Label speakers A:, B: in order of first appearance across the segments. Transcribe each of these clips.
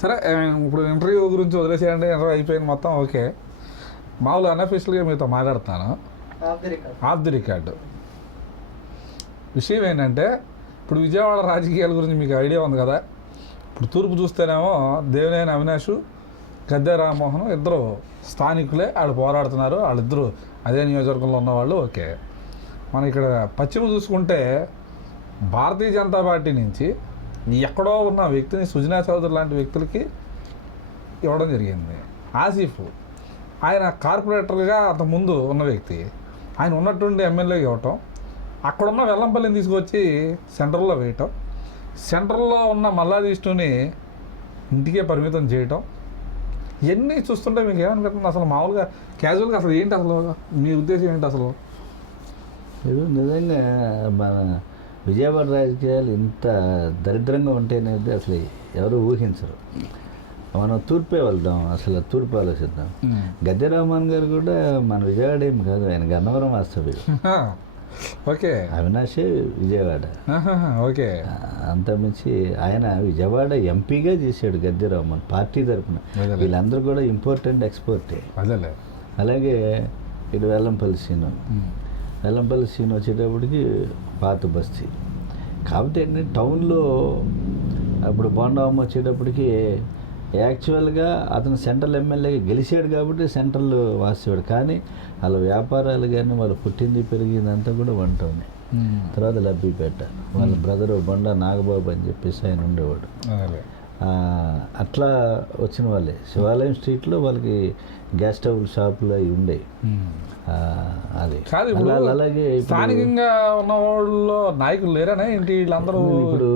A: సరే ఇప్పుడు ఇంటర్వ్యూ గురించి వదిలేసేయండి ఇంటర్వ్యూ అయిపోయింది మొత్తం ఓకే. మామూలు అన్అఫీషియల్గా మీతో
B: రికార్డ్.
A: Of the record. విషయం ఏంటంటే ఇప్పుడు విజయవాడ రాజకీయాల గురించి మీకు ఐడియా ఉంది కదా? ఇప్పుడు తూర్పు చూస్తేనేమో దేవినేని అవినాష్ గద్దె రామ్మోహన్ ఇద్దరు స్థానికులే వాళ్ళు పోరాడుతున్నారు వాళ్ళిద్దరూ అదే నియోజకవర్గంలో ఉన్నవాళ్ళు ఓకే. మనం ఇక్కడ పశ్చిమ చూసుకుంటే భారతీయ జనతా పార్టీ నుంచి ఎక్కడో ఉన్న వ్యక్తిని సుజనా చౌదరి లాంటి వ్యక్తులకి ఇవ్వడం జరిగింది. ఆసిఫ్ ఆయన కార్పొరేటర్గా అంతకుముందు ఉన్న వ్యక్తి. ఆయన ఉన్నటువంటి ఎమ్మెల్యేకి ఇవ్వటం అక్కడున్న వెల్లంపల్లిని తీసుకొచ్చి సెంట్రల్లో వేయటం సెంట్రల్లో ఉన్న మల్లాదీష్ణుని ఇంటికే పరిమితం చేయటం ఇవన్నీ చూస్తుంటే మీకు ఏమనిపిస్తుంది? అసలు మామూలుగా క్యాజువల్గా అసలు ఏంటి అసలు? మీ ఉద్దేశం ఏంటి అసలు?
C: ఇది నిజంగా మన విజయవాడ రాజకీయాలు ఇంత దరిద్రంగా ఉంటాయనేది అసలు ఎవరు ఊహించరు. మనం తూర్పే వెళ్దాం అసలు తూర్పు ఆలోచిద్దాం. గద్దె రామన్ గారు కూడా మన విజయవాడ ఏం కాదు ఆయన గన్నవరం వాస్తవ్యుడు.
A: ఓకే.
C: అవినాషే విజయవాడ.
A: ఓకే.
C: అంతమించి ఆయన విజయవాడ ఎంపీగా చేశాడు గద్దె రామన్ పార్టీ
A: అదేలే.
C: వీళ్ళందరూ కూడా ఇంపార్టెంట్ ఎక్స్పోర్టే. అలాగే ఇటు వెల్లంపల్లి సీను. వెల్లంపల్లి సీన్ వచ్చేటప్పటికి పాత బస్తీ కాకపోతే ఏంటంటే టౌన్లో అప్పుడు బోండావం వచ్చేటప్పటికి యాక్చువల్గా అతను సెంట్రల్ ఎమ్మెల్యేగా గెలిచాడు కాబట్టి సెంట్రల్ వాసేవాడు. కానీ వాళ్ళ వ్యాపారాలు కానీ వాళ్ళు పుట్టింది పెరిగిందంతా కూడా వన్ టౌనే. తర్వాత లబ్బిపేట. వాళ్ళ బ్రదరు బొండా నాగబాబు అని చెప్పేసి ఆయన ఉండేవాడు. అట్లా వచ్చిన వాళ్ళే. శివాలయం స్ట్రీట్లో వాళ్ళకి గ్యాస్ స్టవ్ షాపులు అవి ఉండేవి ఆ, అది. అలాగే
A: స్థానికంగా ఉన్న వాళ్ళలో నాయకులు లేరనే ఏంటి వీళ్ళందరూ
C: ఇప్పుడు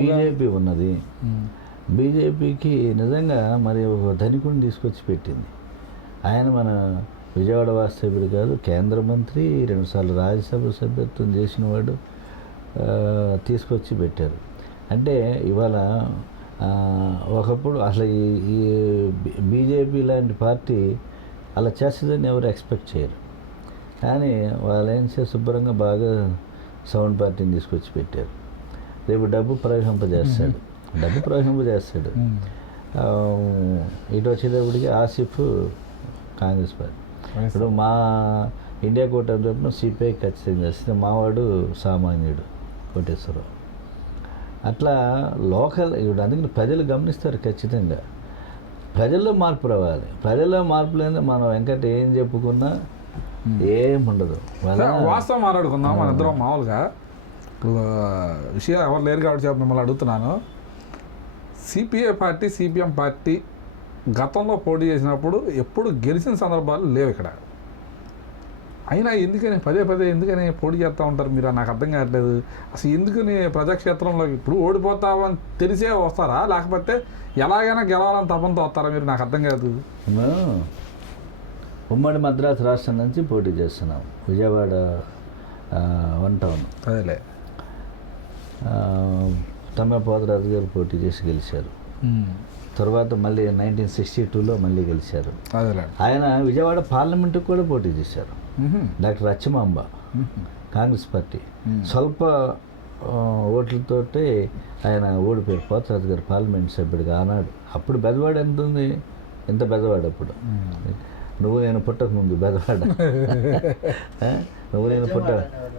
C: బీజేపీ ఉన్నది. బీజేపీకి నిజంగా మరి ఒక ధనికుని తీసుకొచ్చి పెట్టింది. ఆయన మన విజయవాడ వాస్తవ్యుడు కాదు కేంద్ర మంత్రి రెండుసార్లు రాజ్యసభ సభ్యత్వం చేసినవాడు ఆ, తీసుకొచ్చి పెట్టారు. అంటే ఇవాళ ఒకప్పుడు అసలు ఈ ఈ బీజేపీ లాంటి పార్టీ అలా చేస్తుందని ఎవరు ఎక్స్పెక్ట్ చేయరు. కానీ వాళ్ళు ఏం చేసి శుభ్రంగా బాగా సౌండ్ పార్టీని తీసుకొచ్చి పెట్టారు. రేపు డబ్బు ప్రవహింపజేస్తాడు డబ్బు ప్రవహింపజేస్తాడు ఇటు వచ్చేటప్పటికి ఆసిఫ్ కాంగ్రెస్ పార్టీ. ఇప్పుడు మా ఇండియా కూటమి తరపున సిపిఐ ఖచ్చితంగా చేస్తే మావాడు సామాన్యుడు కోటేశ్వరరావు. అట్లా లోకల్ ఇప్పుడు అందుకని ప్రజలు గమనిస్తారు ఖచ్చితంగా. ప్రజల్లో మార్పు రావాలి. ప్రజల్లో మార్పు లేని మనం వెంకట ఏం చెప్పుకున్నా ఏం ఉండదు
A: వాస్తవం మాట్లాడుకుందాం. మన ఇద్దరం మామూలుగా ఇప్పుడు విషయం ఎవరు లేరు కాబట్టి చెప్పి మిమ్మల్ని అడుగుతున్నాను. సిపిఐ పార్టీ సిపిఎం పార్టీ గతంలో పోటీ చేసినప్పుడు ఎప్పుడు గెలిచిన సందర్భాలు లేవు ఇక్కడ. అయినా ఎందుకని పదే పదే ఎందుకని పోటీ చేస్తూ ఉంటారు మీరు? నాకు అర్థం కావట్లేదు. అసలు ఎందుకని ప్రజాక్షేత్రంలో ఇప్పుడు ఓడిపోతామని తెలిసే వస్తారా? లేకపోతే ఎలాగైనా గెలవాలని తపంతో వస్తారా మీరు? నాకు అర్థం కాదు.
C: మేము ఉమ్మడి మద్రాసు రాష్ట్రం నుంచి పోటీ చేస్తున్నాం. Vijayawada one town.
A: అదేలే.
C: తమ్మ పోతరాజు గారు పోటీ చేసి గెలిచారు. తర్వాత మళ్ళీ నైన్టీన్ సిక్స్టీ టూలో మళ్ళీ గెలిచారు.
A: అదేలే.
C: ఆయన విజయవాడ పార్లమెంటుకు కూడా పోటీ చేశారు. డాక్టర్ అచ్చమాంబ. Congress party. స్వల్ప ఆ, ఓట్లతోటి ఆయన ఓడిపోయారు పోతరాజు గారు పార్లమెంట్ సభ్యుడిగా ఆనాడు. అప్పుడు బెదవాడ ఎంత ఉంది? ఎంత బెదవాడ అప్పుడు? నువ్వు నేను పుట్టక ముందు బెదవాడ? నువ్వు నేను పుట్ట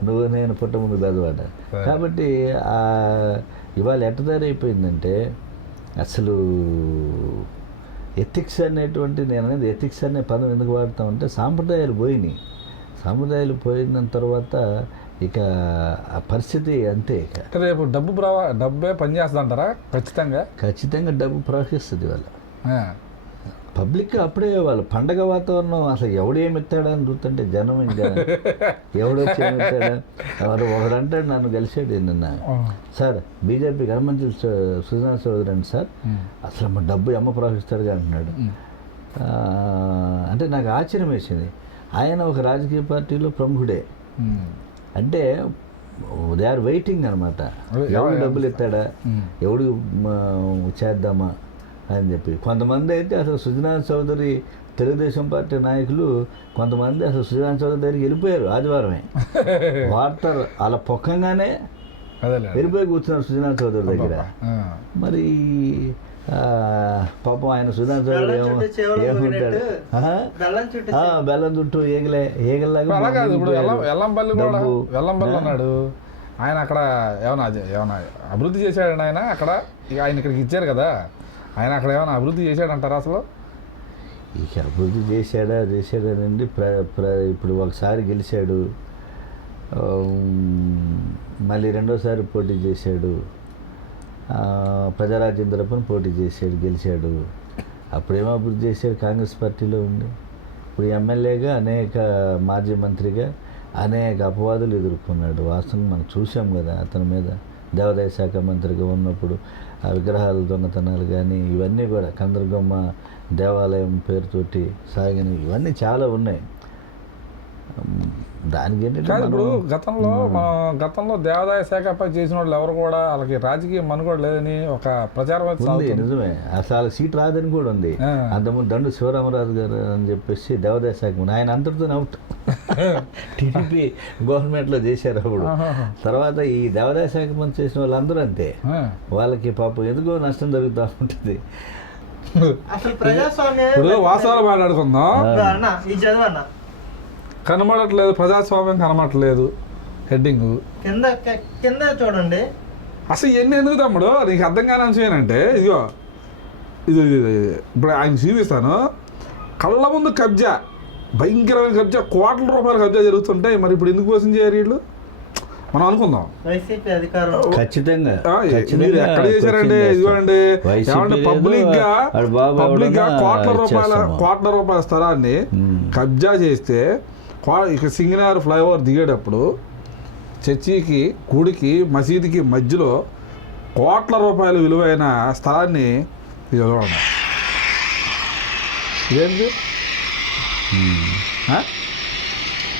C: నువ్వు నేను పుట్ట ముందు బెదవాడ? కాబట్టి ఇవాళ ఎట్టదారైపోయిందంటే అసలు ఎథిక్స్ అనేటువంటి నేను అనేది ఎథిక్స్ అనే పదం ఎందుకు వాడతామంటే సాంప్రదాయాలు పోయినాయి. సాంప్రదాయాలు పోయిన తర్వాత ఇక ఆ పరిస్థితి అంతే ఇక.
A: అంటే రేపు డబ్బు ప్రవా డబ్బే పనిచేస్తుంది అంటారా ఖచ్చితంగా?
C: ఖచ్చితంగా డబ్బు ప్రవహిస్తుంది వాళ్ళ. పబ్లిక్ అప్పుడే వాళ్ళు పండగ వాతావరణం అసలు ఎవడేమి ఎత్తాడా అని చూస్తుంటే జనం ఇంకా ఎవడొచ్చి ఏమి ఎత్తాడా వాడు ఒకడు అంటాడు నన్ను కలిసాడు నిన్న. Sir BJP government Sujana Chowdary అండి సార్. అసలు మా డబ్బు ఎమ్మ ప్రవహిస్తాడుగా అంటున్నాడు. అంటే నాకు ఆశ్చర్యం వేసింది. ఆయన ఒక రాజకీయ పార్టీలో ప్రముఖుడే.
A: ఉమ్.
C: అంటే దే ఆర్ వెయిటింగ్ అనమాట ఎవడు
A: ఎవరు-
C: డబ్బులు ఎత్తాడా?
A: ఉమ్.
C: ఎవడు చేద్దామా? అని చెప్పి. కొంతమంది అయితే అసలు సుజనాథ్ చౌదరి తెలుగుదేశం పార్టీ నాయకులు కొంతమంది అసలు సుజనాథ్ చౌదరి దగ్గరికి వెళ్ళిపోయారు ఆదివారమే. వార్త అలా పొక్కంగానే వెళ్ళిపోయి కూర్చున్నారు సుజనాథ్ చౌదరి దగ్గర. మరి పాపం ఆయన
B: చెవులు
C: ఏముంటాడు?
B: బెల్లం చుట్టూ
C: ఏగలే ఏగలాగా
A: ఇప్పుడు అలా కాదు ఇప్పుడు
C: మామూలు
A: ఎల్లం ఎల్లంపల్లి కూడా. వెల్లంపల్లి ఉన్నాడు ఆయన అక్కడ ఏమన్నా అది- ఏమన్నా అభివృద్ధి చేశాడు ఆయన అక్కడ? ఇక ఆయన ఇక్కడికి ఇచ్చారు కదా. ఆయన అక్కడ ఏమైనా అభివృద్ధి చేశాడంటారా అసలు?
C: ఇక అభివృద్ధి చేశాడా చేశాడానండి. ప్ర ప్ర ఇప్పుడు ఒకసారి గెలిచాడు. మళ్ళీ రెండోసారి పోటీ చేశాడు. ప్రజారాజ్యం తరపున పోటీ చేశాడు గెలిచాడు. అప్పుడేమో అభివృద్ధి చేశాడు కాంగ్రెస్ పార్టీలో ఉండి? ఇప్పుడు ఎమ్మెల్యేగా అనేక మాజీ మంత్రిగా అనేక అపవాదులు ఎదుర్కొన్నాడు. వాస్తవం మనం చూసాం కదా అతని మీద. దేవాదాయ శాఖ మంత్రిగా ఉన్నప్పుడు ఆ విగ్రహాల దొంగతనాలు కానీ ఇవన్నీ కూడా కందరగొమ్మ దేవాలయం పేరుతోటి సాగిన ఇవన్నీ చాలా ఉన్నాయి. దానికి ఏంటంటే
A: ఇప్పుడు
C: మనం-
A: గతంలో మన గతంలో దేవాదాయ శాఖపై చేసిన వాళ్ళు ఎవరు కూడా వాళ్ళకి రాజకీయ మనుగడ లేదని ఒక ప్రచారం
C: ఉంది నిజమే. అసలు సీట్ రాదని కూడా ఉంది. అంతకుముందు దండు శివరామరాజు గారు అని చెప్పేసి దేవాదాయ శాఖ. ఆయన అంతటితో అవుట్ టీడీపీ గవర్నమెంట్లో చేశారు అప్పుడు. తర్వాత ఈ దేవాదాయ శాఖ మంత్రి చేసిన వాళ్ళందరూ అంతే. వాళ్ళకి పాపం ఎందుకో నష్టం జరుగుతూ ఉంటుంది.
B: అసలు ప్రజాస్వామ్యం
A: ఇప్పుడు వాస్తవాలు మాట్లాడుకుందాం.
B: ఇదిగో అన్న ఈ చదువు అన్న.
A: కనబడట్లేదు ప్రజాస్వామ్యం కనబడట్లేదు. హెడ్డింగ్
B: కింద కింద చూడండి.
A: అసలు ఇవన్నీ ఎందుకు తమ్ముడు? నీకు అర్థం కాని అంశం ఏంటంటే ఇదిగో. ఇది. ఇప్పుడు ఆయన చూపిస్తాను కళ్ళ ముందు కబ్జా. భయంకరమైన కబ్జా. కోట్ల రూపాయల కబ్జా జరుగుతుంటాయి మరి ఇప్పుడు ఎందుకు కోసం చేయరు వీళ్ళు మనం అనుకుందాం.
C: ఖచ్చితంగా.
A: మీరు ఎక్కడ చేశారండి ఇదిగోండి ఏమంటే పబ్లిక్గా
C: పబ్లిక్గా
A: కోట్ల రూపాయల. కోట్ల రూపాయల స్థలాన్ని. కబ్జా చేస్తే ఇక సింగనార్ ఫ్లైఓవర్ దిగేటప్పుడు చర్చికి గుడికి మసీదుకి మధ్యలో కోట్ల రూపాయల విలువైన స్థలాన్ని చూడండి. ఇదేంటి? ఆ?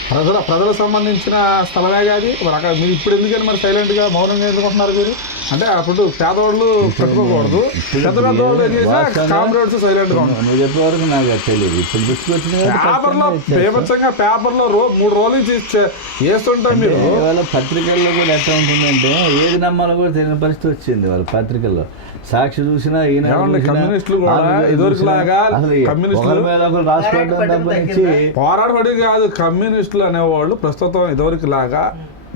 A: ప్రజల ప్రజలకు సంబంధించిన స్థలమే కాదు మరి అక్కడ మీరు ఇప్పుడు ఎందుకని మరి సైలెంట్గా మౌనంగా ఎందుకు ఉంటున్నారు మీరు? అంటే అప్పుడు పేదవాళ్ళు కట్టుకోకూడదు
C: ఇప్పుడు
A: పెద్ద పెద్ద వాళ్ళు ఏం చేసినా
C: వాస్తవంగా
A: కామ్రేడ్స్ సైలెంట్గా ఉంటారు.
C: వరకు నాకు తెలియదు. ఇప్పుడు
A: పేపర్లో పేపర్లో రో మూడు రోజులు వేస్తుంటాం మీరు.
C: వాళ్ళ పత్రికల్లో కూడా ఎట్లా ఉంటుందంటే ఏది నమ్మాలో కూడా తెలియని పరిస్థితి వచ్చింది వాళ్ళ పత్రికల్లో. సాక్షి చూసినా ఈయన
A: కమ్యూనిస్టులు కూడా
C: చూసినా, అసలు
A: కమ్యూనిస్టులు-? పోరాడబడి కాదు కమ్యూనిస్టులు అనేవాళ్ళు ప్రస్తుతం ఇదివరకు లాగా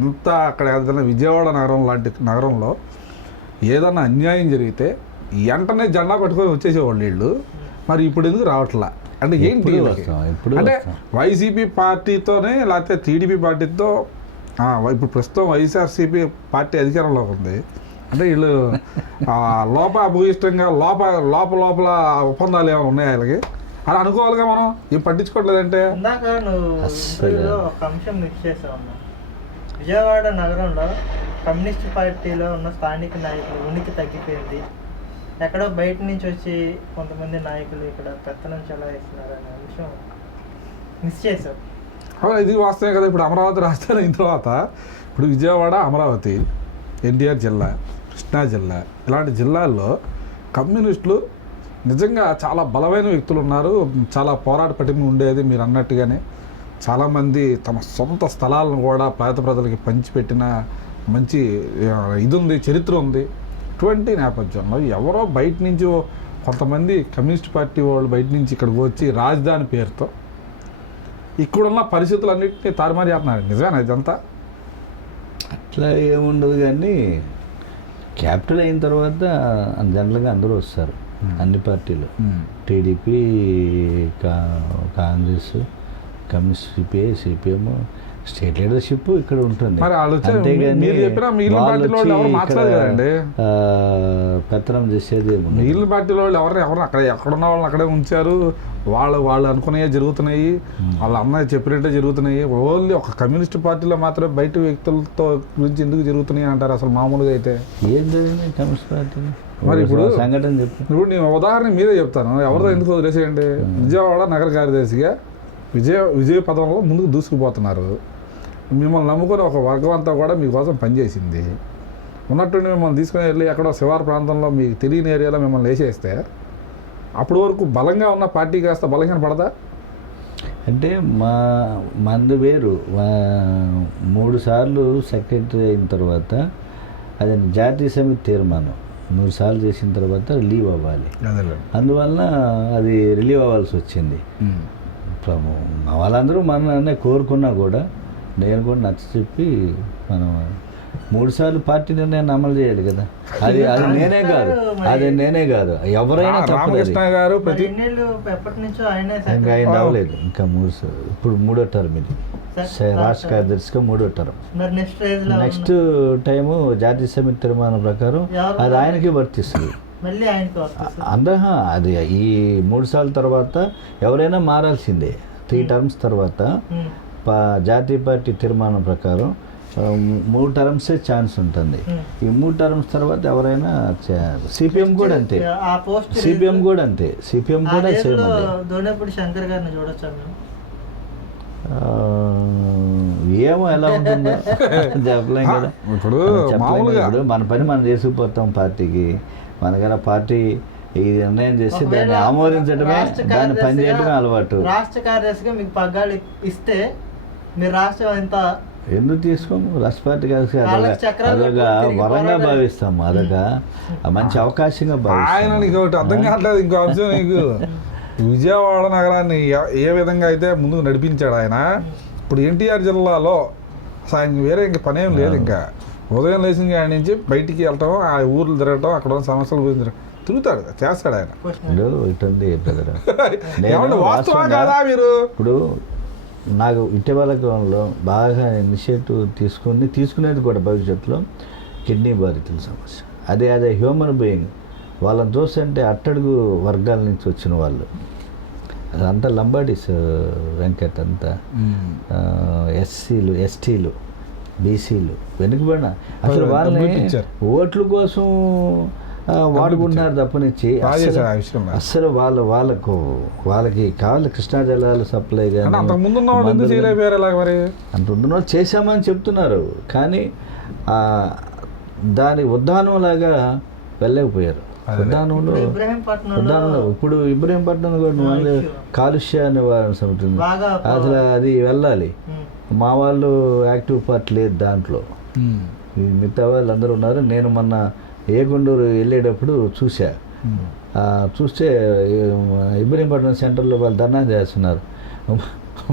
A: ఇంత అక్కడ ఏదైనా విజయవాడ నగరం లాంటి నగరంలో ఏదైనా అన్యాయం జరిగితే వెంటనే జెండా పట్టుకొని వచ్చేసేవాళ్ళు వీళ్ళు. మరి ఇప్పుడు ఎందుకు రావట్లా? అంటే ఏంటి అంటే. వైసీపీ పార్టీతోనే లేకపోతే టీడీపీ పార్టీతో ఆ, ఇప్పుడు ప్రస్తుతం వైఎస్ఆర్సీపీ పార్టీ అధికారంలో ఉంది. అంటే వీళ్ళు ఆ, లోప భూయిష్టంగా లోప లోప లోపల ఒప్పందాలు ఏమైనా ఉన్నాయా వీళ్ళకి? అలా అనుకోవాలిగా మనం? ఏం పట్టించుకోవట్లేదంటే
B: ఇందాక నువ్వు. ఇంటర్వ్యూలో ఒక అంశం మిక్స్ చేసావు విజయవాడ నగరంలో కమ్యూనిస్ట్ పార్టీలో ఉన్న స్థానిక నాయకులు ఉనికి తగ్గిపోయింది. ఎక్కడో బయట నుంచి వచ్చి కొంతమంది నాయకులు ఇక్కడ పెత్తనం చెలాయిస్తున్నారు అనే అంశం మిస్ చేసావు.
A: అవును, ఇది వాస్తవమే కదా. ఇప్పుడు అమరావతి రాజధాని అయిన తర్వాత ఇప్పుడు విజయవాడ అమరావతి ఎన్టీఆర్ జిల్లా. కృష్ణా జిల్లా. ఇలాంటి జిల్లాల్లో కమ్యూనిస్టులు నిజంగా చాలా బలమైన వ్యక్తులు ఉన్నారు. చాలా పోరాట పటిమి ఉండేది మీరు అన్నట్టుగానే. చాలామంది తమ సొంత స్థలాలను కూడా పేద ప్రజలకి పంచిపెట్టిన మంచి ఇది ఉంది చరిత్ర ఉంది. ఇటువంటి నేపథ్యంలో ఎవరో బయట నుంచి కొంతమంది కమ్యూనిస్ట్ పార్టీ వాళ్ళు బయట నుంచి ఇక్కడికి వచ్చి రాజధాని పేరుతో ఇక్కడున్న పరిస్థితులన్నింటినీ తారుమారు చేస్తున్నారు. నిజమేనా ఇదంతా?
C: అట్లా ఏముండదు కానీ క్యాపిటల్ అయిన తర్వాత జనరల్గా అందరూ వస్తారు. అన్ని పార్టీలు. టీడీపీ కా Congress communist CPI CPM state leadership ఇక్కడ ఉంటుంది. పెత్తనం చేసేది.
A: మిగిలిన పార్టీల వాళ్ళు ఎవరు ఎవరు అక్కడ ఎక్కడున్న వాళ్ళని అక్కడే ఉంచారు. వాళ్ళు వాళ్ళు అనుకునే జరుగుతున్నాయి. వాళ్ళ అన్నయ్య చెప్పినట్టే జరుగుతున్నాయి. ఓన్లీ ఒక కమ్యూనిస్ట్ పార్టీలో మాత్రమే బయట వ్యక్తులతో గురించి ఎందుకు జరుగుతున్నాయి అంటారు అసలు మామూలుగా అయితే?
C: ఏం జరిగింది కమ్యూనిస్ట్ పార్టీ
A: మరి ఇప్పుడు-
C: సంఘటన చెప్పు.
A: ఇప్పుడు నేను ఉదాహరణ మీరే చెప్తాను. ఎవరితో ఎందుకు వదిలేసేయండి? విజయవాడ నగర కార్యదర్శిగా విజయ విజయ పదంలో ముందుకు దూసుకుపోతున్నారు. మిమ్మల్ని నమ్ముకొని ఒక వర్గం అంతా కూడా మీకోసం పనిచేసింది. ఉన్నట్టుండి మిమ్మల్ని తీసుకుని వెళ్ళి ఎక్కడో శివారు ప్రాంతంలో మీకు తెలియని ఏరియాలో మిమ్మల్ని వేసేస్తే అప్పటి వరకు బలంగా ఉన్న పార్టీ కాస్త బలహీన పడదా?
C: అంటే మా మంది వేరు. మూడు సార్లు సెక్రటరీ అయిన తర్వాత అది జాతీయ సమితి తీర్మానం. మూడు సార్లు చేసిన తర్వాత రిలీవ్ అవ్వాలి.
A: అదేలే.
C: అందువలన అది రిలీవ్ అవ్వాల్సి వచ్చింది. వాళ్ళందరూ మననే కోరుకున్నా కూడా నేను కూడా నచ్చ చెప్పి మనం మూడు సార్లు పార్టీ నిర్ణయాన్ని అమలు చేయాలి కదా. అది అది నేనే కాదు. అది నేనే కాదు. ఎవరైనా
A: రామకృష్ణ గారు ప్రతి
C: ఇంకా ఆయన అవ్వలేదు ఇంకా మూడు ఇప్పుడు మూడో టర్మ్ ఇది. రాష్ట్ర కార్యదర్శిగా మూడో టర్మ్.
B: మరి నెక్స్ట్ రేజ్లో
C: నెక్స్ట్ టైము జాతీయ సమితి తీర్మానం ప్రకారం? అది ఆయనకి వర్తిస్తుంది.
B: మళ్ళీ ఆయనకి వస్తుంది
C: అందహ అది ఈ మూడు సార్లు తర్వాత ఎవరైనా మారాల్సిందే. త్రీ టర్మ్స్ తర్వాత
B: ఉమ్,
C: పా- జాతీయ పార్టీ తీర్మానం ప్రకారం మూడు టర్మ్సే ఛాన్స్ ఉంటుంది. ఈ మూడు టర్మ్స్ తర్వాత ఎవరైనా సిపిఎం కూడా అంతే.
B: ఆ పోస్ట్
C: సిపిఎం కూడా అంతే. సిపిఎం కూడా సేమ్
B: శంకర్ గారిని చూడొచ్చా
C: ఏమో ఎలా ఉంటుందో చెప్పలేం కదా.
A: ఇప్పుడు.
C: ఇప్పుడు మన పని మనం చేసుకుపోతాం పార్టీకి. మనకైనా పార్టీ ఈ నిర్ణయం చేసి దాన్ని ఆమోదించడమే దాన్ని పని చేయడమే
B: కార్యదర్శిగా-
C: అలవాటు.
B: రాష్ట్ర కార్యదర్శిగా మీకు పగ్గాలు ఇస్తే మీరు రాష్ట్రం ఎంత?
C: ఎందుకు తీసుకోము? రాష్ట్ర పార్టీ కలిసి అదొక వరంగా. భావిస్తాము అదొక మంచి అవకాశంగా
A: ఆయన
C: భావిస్తాము
A: నీకు ఒకటి అర్థం కావట్లేదు ఇంకో అంశం నీకు. విజయవాడ నగరాన్ని ఏ విధంగా అయితే ముందుకు నడిపించాడు ఆయన ఇప్పుడు ఎన్టీఆర్ జిల్లాలో అసలు ఆయన వేరే ఇంక పనేం లేదు ఇంకా. ఉదయం లేచిన కాడి నుంచి బయటికి వెళ్ళటం ఆ ఊర్లు తిరగటం అక్కడ ఉన్న సమస్యల గురించి తిరగటం. తిరుగుతాడు చేస్తాడు ఆయన.
C: ఇప్పుడు ఇటుంది బ్రదర్ నేను
A: ఏమంటే వాస్తవా
C: వాస్తవంగా-
A: కాదా మీరు?
C: ఇప్పుడు నాకు ఇటీవల కాలంలో బాగా ఇనిషియేటివ్ తీసుకుని తీసుకునేది కూడా భవిష్యత్తులో కిడ్నీ బాధితుల సమస్య. అదే అదే హ్యూమన్ బీయింగ్. వాళ్ళని చూస్తుంటే అట్టడుగు వర్గాల నుంచి వచ్చిన వాళ్ళు. అదంతా లంబాడీస్ వెంకట్ అంతా. ఎస్సీలు ఎస్టీలు బీసీలు. వెనుకబడిన అసలు వాళ్ళని. ఓట్ల కోసం వాడుకుంటున్నారు తప్పనిచ్చి. అసలు- వాళ్ళ వాళ్ళకు వాళ్ళకి కావాలి కృష్ణా జలాలు సప్లై కానీ చేశామని చెప్తున్నారు. కానీ ఆ, దాని ఉద్దానం లాగా వెళ్ళలేకపోయారు.
A: అదే.
C: ఉద్దానంలో ఉద్దానంలో ఇప్పుడు ఇబ్రహీంపట్నం కూడా కాలుష్య నివారణ సమితి అసలు అది వెళ్ళాలి. మా వాళ్ళు యాక్టివ్ పార్ట్ లేదు దాంట్లో. ఈ మిగతా వాళ్ళు అందరూ ఉన్నారు. నేను మొన్న ఏగుండూరు వెళ్ళేటప్పుడు చూసా ఆ, చూస్తే ఇబ్రహీంపట్నం సెంటర్లో వాళ్ళు ధర్నా చేస్తున్నారు.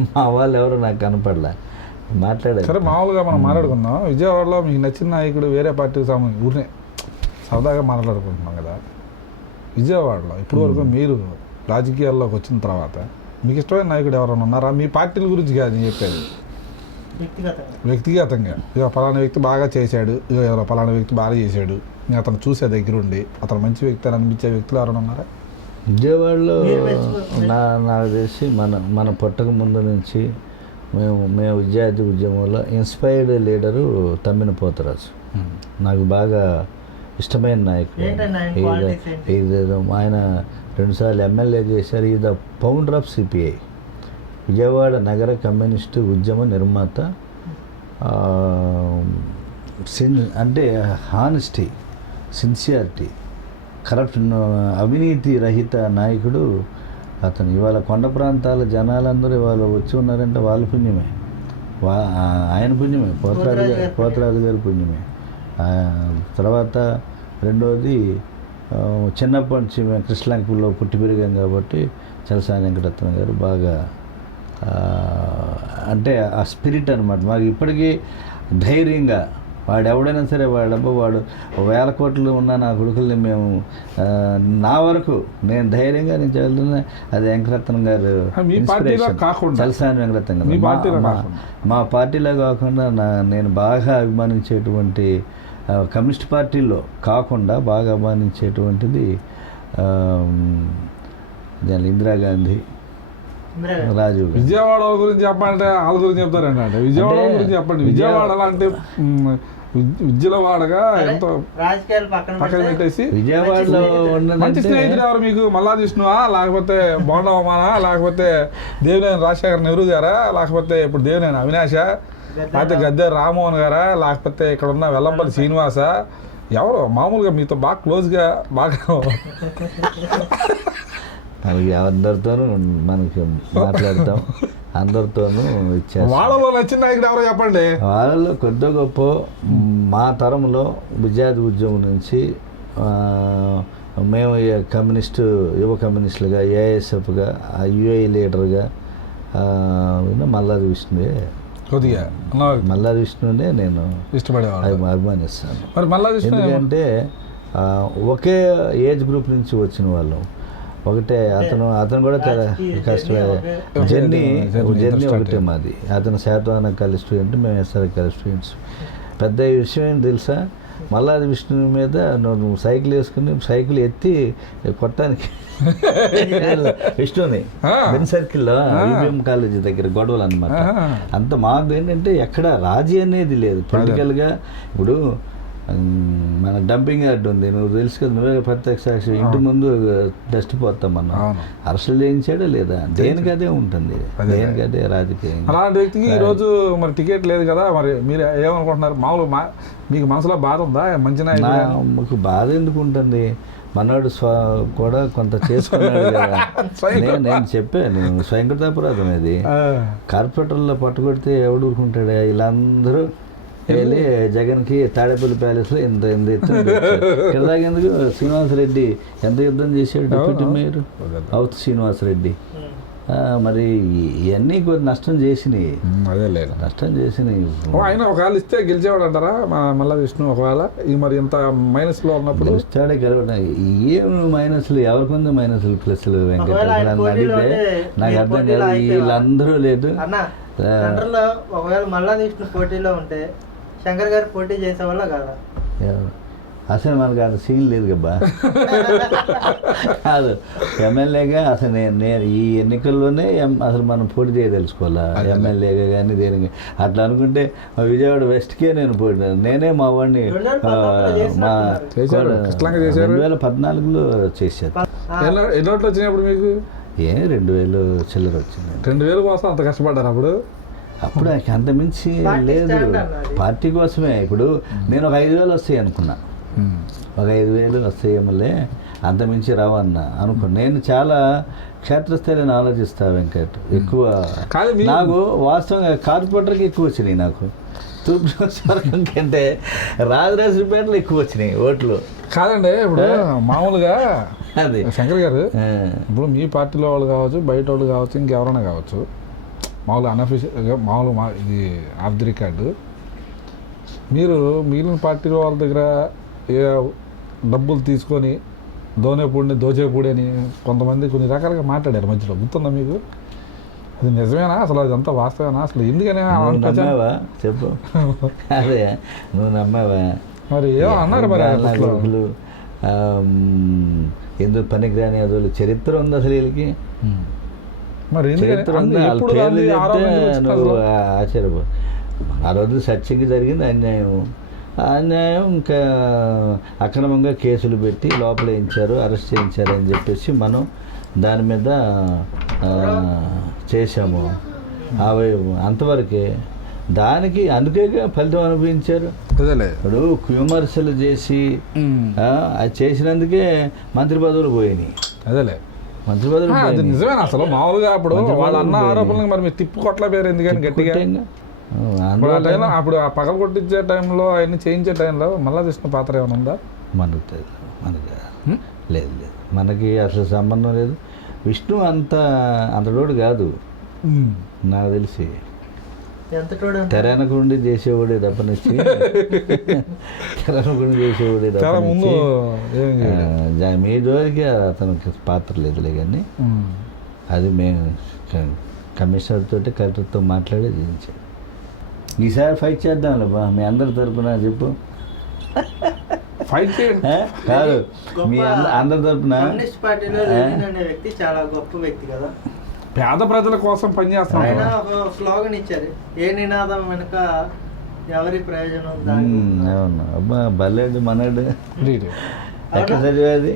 C: మా వాళ్ళు ఎవరు నాకు కనపడలే.
A: సరే
C: మాట్లాడారు
A: మామూలుగా మనం మాట్లాడుకుందాం విజయవాడలో మీకు నచ్చిన నాయకుడు వేరే పార్టీకి సంబంధించి ఊరినే సరదాగా మాట్లాడుకుంటున్నాం కదా. విజయవాడలో ఇప్పటి వరకు మీరు రాజకీయాల్లోకి వచ్చిన తర్వాత మీకు ఇష్టమైన నాయకుడు ఎవరైనా ఉన్నారా? మీ పార్టీల గురించి కాదు నేను చెప్పేది.
B: వ్యక్తిగతంగా.
A: వ్యక్తిగతంగా. ఇక పలానా వ్యక్తి బాగా చేశాడు. ఇక ఎవరో పలానా వ్యక్తి బాగా చేశాడు. నేను అతను చూసే దగ్గరుండి అతను మంచి వ్యక్తి అని అనిపించే వ్యక్తులు ఎవరైనా ఉన్నారా?
C: విజయవాడలో నా నాకు తెలిసి మన మన పుట్టక ముందు నుంచి మేము మేము విద్యార్థి ఉద్యమంలో ఇన్స్పైర్డ్ లీడరు తమ్మిన పోతరాజు నాకు బాగా ఇష్టమైన నాయకుడు
B: ఆయన.
C: రెండుసార్లు ఎమ్మెల్యే చేశారు. ఈ the founder of CPI Vijayawada నగర కమ్యూనిస్టు ఉద్యమ నిర్మాత సిన్ అంటే హానెస్టీ సిన్సియారిటీ కరప్షన్ అవినీతి రహిత నాయకుడు అతను. ఇవాళ కొండ ప్రాంతాల జనాలందరూ ఇవాళ వచ్చి ఉన్నారంటే వాళ్ళ పుణ్యమే. వా ఆయన పుణ్యమే. పోతరాజు గారి పోతరాజు గారి పుణ్యమే. తర్వాత రెండవది చిన్నప్పటి నుంచి మేము కృష్ణలంకలో పుట్టి పెరిగాం కాబట్టి చలసాని వెంకటరత్న గారు బాగా అంటే ఆ స్పిరిట్ అనమాట మాకు ఇప్పటికీ ధైర్యంగా వాడు ఎవడైనా సరే వాడు డబ్బు వాడు వేల కోట్లు ఉన్న నా కొడుకుల్ని మేము నా వరకు నేను ధైర్యంగా నేను చదువుతున్నా అది వెంకటరత్నం గారు. చలసాని వెంకటరత్నం గారు
A: మీ పార్టీలో కాకుండా.
C: నా నేను బాగా అభిమానించేటువంటి కమ్యూనిస్ట్ పార్టీలో కాకుండా బాగా అభిమానించేటువంటిది ఇందిరాగాంధీ గాంధీ
A: విజయవాడ గురించి చెప్పాలంటే వాళ్ళ గురించి చెప్తారండి అంటే. విజయవాడ గురించి చెప్పండి.
C: విజయ-
A: విజయవాడ అంటే విద్యలవాడగా
B: సరే,
A: ఎంతో
B: రాజకీయాలు పక్కన
A: పెట్టేసి
C: విజయవాడలో
A: మంచి స్నేహితుడు ఎవరు మీకు? మల్లాది విష్ణువా లేకపోతే బోండవమానా లేకపోతే దేవినేని రాజశేఖర్ నెహ్రూ గారా? లేకపోతే ఇప్పుడు దేవినేని అవినాష లేకపోతే గద్దె రామ్మోహన్ గారా? లేకపోతే ఇక్కడ ఉన్న వెల్లంపల్లి. శ్రీనివాస? ఎవరు? మామూలుగా మీతో బాగా క్లోజ్గా బాగా
C: మనకి అందరితోనూ మనకి మాట్లాడతాం. అందరితోనూ ఇచ్చేస్తాం.
A: వాళ్ళలో నచ్చిన నాయకుడు ఎవరో చెప్పండి.
C: వాళ్ళలో కొద్ది గొప్ప మా తరంలో విద్యార్థి ఉద్యమం నుంచి మేము కమ్యూనిస్టు యువ కమ్యూనిస్టులుగా ఏఎస్ఎఫ్గా యుఐ లీడర్గా మల్లాది విష్ణువే.
A: కొద్దిగా. అలా
C: మల్లాది విష్ణునే నేను
A: ఇష్టపడేవాళ్ళు.
C: అభి- అభిమానిస్తాను.
A: మరి
C: ఎందుకంటే ఒకే ఏజ్ గ్రూప్ నుంచి వచ్చిన వాళ్ళం. ఒకటే అతను అతను కూడా కష్టమే.
B: జర్నీ
C: జర్నీ ఒకటే మాది. అతను శాతవాహన కాలేజ్ స్టూడెంట్ మేము ఎస్ఆర్ కాలేజ్ స్టూడెంట్స్ పెద్ద విషయం ఏం తెలుసా? అది విష్ణు మీద నువ్వు సైకిల్ వేసుకుని సైకిల్ ఎత్తి కొట్టడానికి విష్ణుని. బెన్ సర్కిల్లో
A: ఆ.
C: విబిఎం కాలేజీ దగ్గర గొడవలు అనమాట. అంత మాకు ఏంటంటే ఎక్కడ రాజీ అనేది లేదు. పొలిటికల్గా ఇప్పుడు మన డంపింగ్ యార్డ్ ఉంది. నువ్వు తెలుసు కదా నువ్వే ప్రత్యక్ష సాక్షి ఇంటి ముందు డస్ట్ పోతాం మనం. అరెస్టులు చేయించాడా లేదా? దేనికి అదే ఉంటుంది.
A: అదే.
C: దేనికి అదే రాజకీయం.
A: అలాంటి వ్యక్తికి ఈ రోజు మరి టికెట్ లేదు కదా మరి మీరు ఏమనుకుంటున్నారు? మామూలు మీకు మనసులో బాధ ఉందా? మంచి?
C: నాకు బాధ ఎందుకు ఉంటుంది? మనోడు స్వ కూడా కొంత చేసుకున్నాడు కదా. నేను నేను చెప్పాను స్వయంకృతాపరాధం ఇది. కార్పొరేటర్లో పట్టుకొడితే ఎవడు ఊరుకుంటాడు? వీళ్ళందరూ వెళ్ళి జగన్కి తాడేపల్లి ప్యాలెస్లో ఇంత ఇంత ఎత్తున పెట్టారు. ఇక్కడ దాకా ఎందుకు శ్రీనివాసరెడ్డి ఎంత యుద్ధం చేశాడు డిప్యూటీ. మేయర్? అవుతు శ్రీనివాసరెడ్డి మరి ఇవన్నీ కొద్ది నష్టం చేసినాయి.
A: అదే లేదు.
C: నష్టం చేసినాయి.
A: ఆయన ఒకవేళ ఇస్తే గెలిచేవాడు అంటారా? మా మళ్ళా విష్ణు ఒకవేళ ఈ మరి ఇంత మైనస్లో ఉన్నప్పుడు?
C: గెలుస్తాడే గెలవడం. ఏం మైనస్లు? ఎవరికి ఉంది మైనస్లు ప్లస్లు వెంకట?
B: ఒకవేళ ఆయన
C: నన్ను
B: పోటీలో
C: అడిగితే నాకు అర్థం కాదు? వీళ్ళందరూ లేదు.
B: ఒకవేళ మల్లా విష్ణు పోటీలో ఉంటే శంకర్ గారు పోటీ చేసేవాళ్ళ కాదా?
C: అసలు మనకు అంత సీన్ లేదు కబ్బా. కాదు ఎమ్మెల్యేగా అసలు నేను నేను ఈ ఎన్నికల్లోనే ఎం- అసలు మనం పోటీ చేయదలుచుకోవాలా? ఎమ్మెల్యేగా కానీ దేనికి అట్లా అనుకుంటే మా విజయవాడ వెస్ట్కే నేను పోటీ నేనే మా వాడిని
B: రెండు వేల
C: ఆ,
B: పద్నాలుగులో
C: మా. రెండు వేల పద్నాలుగులో చేశారు.
B: ఆ,
A: ఎన్నో ఎన్ని ఓట్లు వచ్చినప్పుడు మీకు?
C: ఏ రెండు వేలు చిల్లర వచ్చింది.
A: రెండు వేల కోసం అంత కష్టపడ్డారు అప్పుడు?
C: అప్పుడు నాకు అంత మించి
B: పార్టీ
C: లేదు. పార్టీ కోసమే. ఇప్పుడు నేను ఒక ఐదు వేలు వస్తాయి అనుకున్నా. ఒక ఐదు వేలు వస్తాయేమోలే అంత మించి రావన్న అనుకో నేను చాలా క్షేత్రస్థాయిని ఆలోచిస్తా వెంకట్. ఎక్కువ నాకు వాస్తవంగా కార్పొరేటర్కి ఎక్కువ వచ్చినాయి నాకు. తూర్పు నియోజకవర్గం కంటే రాజరాజపేటలో ఎక్కువ వచ్చినాయి ఓట్లు.
A: కాదండి ఇప్పుడు మామూలుగా
C: అది.
A: శంకర్ గారు ఇప్పుడు మీ పార్టీలో వాళ్ళు కావచ్చు బయట వాళ్ళు కావచ్చు ఇంకెవరైనా కావచ్చు. మామూలు అనఫిషియల్గా మామూలు మా ఇది ఆఫ్ ది రికార్డు. మీరు మిగిలిన పార్టీ వాళ్ళ దగ్గర ఏ డబ్బులు తీసుకొని దోనేపూడిని దోచేపూడి అని కొంతమంది కొన్ని రకాలుగా మాట్లాడారు మధ్యలో. గుర్తుందా మీకు? అది నిజమేనా? అసలు అదంతా వాస్తవేనా? అసలు ఎందుకని
C: నమ్మావా? చెప్పు. అదే నువ్వు నమ్మావా?
A: మరి ఏమో అన్నారు మరి.
C: కొడుకులు, ఎందుకు పనికిరాని అదోళ్ళు చరిత్ర ఉంది అసలు వీళ్ళకి?
A: మరి?
C: ఆశ్చర్యపో. ఆ రోజు సత్యంగా జరిగింది అన్యాయం. ఆ అన్యాయం ఇంకా అక్రమంగా కేసులు పెట్టి లోపల వేయించారు అరెస్ట్ చేయించారు అని చెప్పేసి మనం దాని మీద చేశాము. అవి అంతవరకే దానికి అందుకే ఫలితం అనుభవించారు. ఇప్పుడు విమర్శలు చేసి అది చేసినందుకే మంత్రి పదవులు పోయినాయి.
A: అదేలే.
C: మంత్రి
A: ఆ, అది. నిజమేనా అసలు? మామూలుగా అప్పుడు వాళ్ళ అన్న
C: పనులు
A: ఆరోపణలకు మరి మీరు తిప్పు కొట్ల పేరు ఎందుకని గట్టిగా? ఇప్పుడు ఆ టైంలో అప్పుడు ఆ పగలు కొట్టించే టైంలో అవన్నీ చేయించే టైంలో మళ్ళా తీసిన పాత్ర ఏమైనా ఉందా?
C: మనకు మనకి? లేదు లేదు. మనకి అసలు సంబంధం లేదు. విష్ణు అంత అంతటోడు కాదు. నాకు తెలిసి.
B: ఎంత చూడండి
C: తెరనకు నుండి చేసేవాడే తప్పనిచ్చి తెరనకు నుండి చేసేవాడే తప్పనిచ్చి మీ జోలికి అతనికి పాత్ర లేదులే కానీ. అది మేము కమిషనర్ తోటి కలెక్టర్తో మాట్లాడి చేయించాం ఈసారి ఫైట్ చేద్దాంలే బా మీ అందరి తరపున చెప్పు.
A: ఫైట్?
C: కాదు మీ అంద- అందరి తరపున
B: వ్యక్తి చాలా గొప్ప వ్యక్తి కదా.
A: పేద ప్రజల కోసం
B: ఆయన
A: పనిచేస్తున్నాం
B: ఒక స్లోగన్ ఇచ్చారు. ఏ నినాదం వెనుక ఎవరి ప్రయోజనం దాగి
C: ఉమ్,
B: ఉందో.
C: అవును. అబ్బా బల్లేడు మనడు.
A: ఇది.
C: ఎక్కడ చదివేది?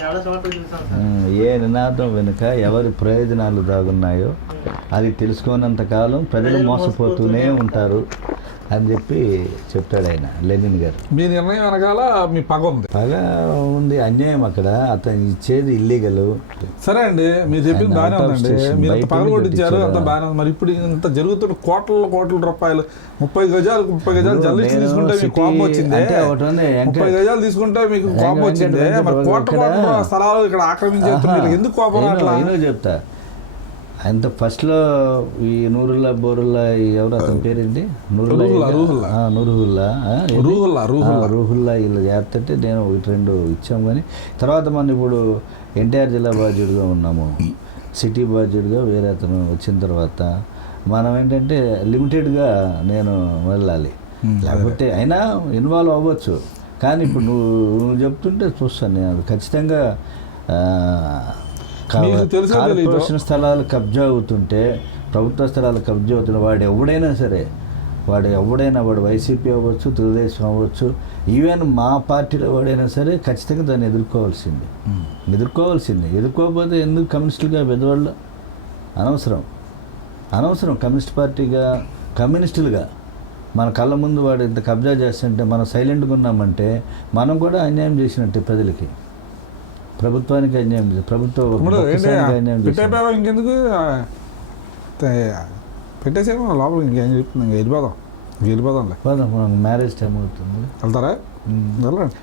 B: చాలా చోట్ల చూసాం సార్?
C: ఉమ్, ఏ నినాదం వెనుక ఎవరి ప్రయోజనాలు దాగున్నాయో అది తెలుసుకోనంత కాలం ప్రజలు మోసపోతూనే ఉంటారు. అని చెప్పి చెప్తాడు ఆయన లెనిన్ గారు.
A: మీ నిర్ణయం వెనకాల మీ పగ ఉంది.
C: బాగా ఉంది అన్యాయం అక్కడ. అతను ఇచ్చేది ఇల్లీగల్
A: సరే అండి మీరు చెప్పింది బాగానే ఉందండి. మీరు
C: బయట
A: పగలు కొట్టించారు అంత? బాగానే ఉంది. మరి ఇప్పుడు ఇంత జరుగుతున్న కోట్ల కోట్ల రూపాయలు ముప్పై గజాలు ముప్పై గజాలు జర్నలిస్ట్ తీసుకుంటే మీకు కోపం వచ్చింది? ముప్పై గజాలు తీసుకుంటే మీకు కోపం వచ్చింది? మరి కోట్ల కోట్ల స్థలాలు ఇక్కడ ఆక్రమించేస్తున్నారు ఎందుకు కోపం అట్లా
C: చెప్తా. అంత ఫస్ట్లో ఈ నూరుల్లా బోరుల్లా ఎవరు అతని పేరేంటి? నూరుల్లా నూరుహుల్లా?
A: రూహుల్లా, రూహుల్లా.
C: ఇలా చేస్తుంటే నేను ఒకటి రెండు ఇచ్చాం కానీ తర్వాత మనం ఇప్పుడు ఎన్టీఆర్ జిల్లా బాధ్యుడిగా ఉన్నాము. సిటీ బాధ్యుడిగా వేరే అతను వచ్చిన తర్వాత మనం ఏంటంటే లిమిటెడ్గా నేను వెళ్ళాలి. లేకపోతే అయినా ఇన్వాల్వ్ అవ్వచ్చు. కానీ ఇప్పుడు నువ్వు నువ్వు చెప్తుంటే చూస్తాను నేను. అది ఖచ్చితంగా కార్పొరేషన్ స్థలాలు కబ్జా అవుతుంటే ప్రభుత్వ స్థలాలు కబ్జా అవుతుంటే వాడు ఎవడైనా సరే వాడు ఎవడైనా వాడు వైసీపీ అవ్వచ్చు తెలుగుదేశం అవ్వచ్చు ఈవెన్ మా పార్టీలో వాడైనా సరే ఖచ్చితంగా దాన్ని ఎదుర్కోవాల్సింది. ఎదుర్కోవాల్సింది. ఎదుర్కోకపోతే ఎందుకు కమ్యూనిస్టులుగా పెద్దవాళ్ళు? అనవసరం. అనవసరం. కమ్యూనిస్ట్ పార్టీగా కమ్యూనిస్టులుగా. మన కళ్ళ ముందు వాడు ఇంత కబ్జా చేస్తుంటే మనం సైలెంట్గా ఉన్నామంటే మనం కూడా అన్యాయం చేసినట్టే ప్రజలకి. ప్రభుత్వానికి అన్యాయం ప్రభుత్వ.
A: పెట్టేపోయావా ఇంకెందుకు? పెట్టేసేమో లోపల ఇంకేం చెప్తుంది? ఇంక వెళ్ళిపోదాం. ఇంక వెళ్ళిపోదాంలే.
C: పోదాం, మనకు మ్యారేజ్ టైం అవుతుంది.
A: వెళ్తారా. వెళ్ళండి.